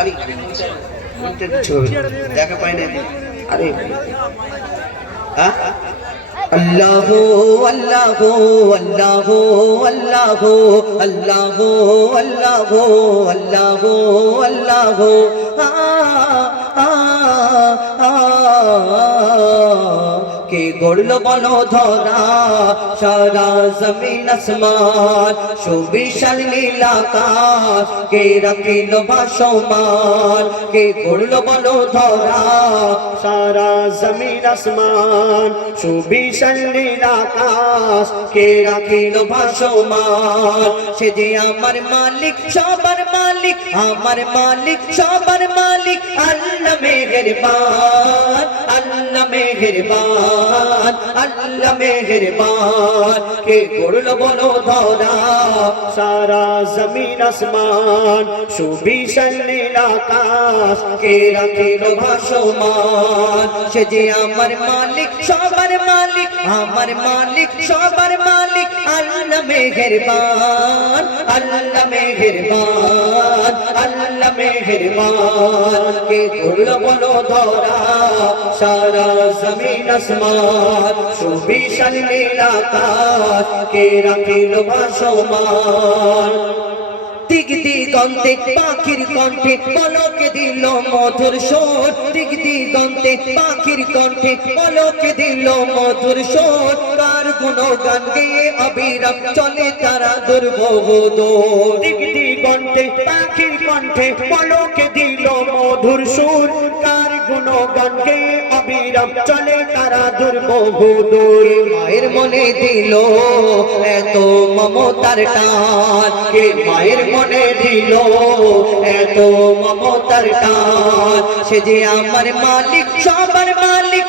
আরে ছবি দেখা পাই না আরে আল্লাহ আল্লাহ আল্লাহ আল্লাহ আল্লাহ আল্লাহ আল্লাহ আল্লাহ কে গড়ল বলো ধরা সারা জমিন আসমান সুবিশাল নীল আকাশ কে রাখিল ভাসমান কে গড়ল বলো ধরা সারা জমিন আসমান সুবিশাল নীল আকাশ কে রাখিল ভাসমান সে যে আমার মালিক সবার মালিক আমার মালিক সবার মালিক আল্লাহ মেহেরবান আল্লাহ মেহেরবান আল্লাহ মেহেরবান কে গড়ল বলো ধরা সারা জমিন আসমান সুবিশাল নীল আকাশ কে রাখিল ভাসমান সে যে আমার মালিক সবার মালিক আমার মালিক সবার মালিক আল্লাহ মেহেরবান আল্লাহ মেহেরবান আল্লাহ মেহেরবান কে গড়ল বলো ধরা সারা জমিন আসমান সুবিশাল নীল আকাশ কে রাখিল ভাসমান দিক দিগন্তে পাখির কণ্ঠে পলকে দিল মধুর সুর দিক দিগন্তে পাখির কণ্ঠে পলকে দিল মধুর সুর কার গুণগান গেয়ে অবিরাম চলে তারা দুর্বোধ দিক দিগন্তে পাখির কণ্ঠে পলকে দিল মধুর সুর কার গুণগান গেয়ে অবিরাম চলে তারা দুর্বোধ মায়ের মনে দিল এত মমতার টান কে মায়ের মনে দিল এত মমতার টান সে যে আমার মালিক সবার মালিক।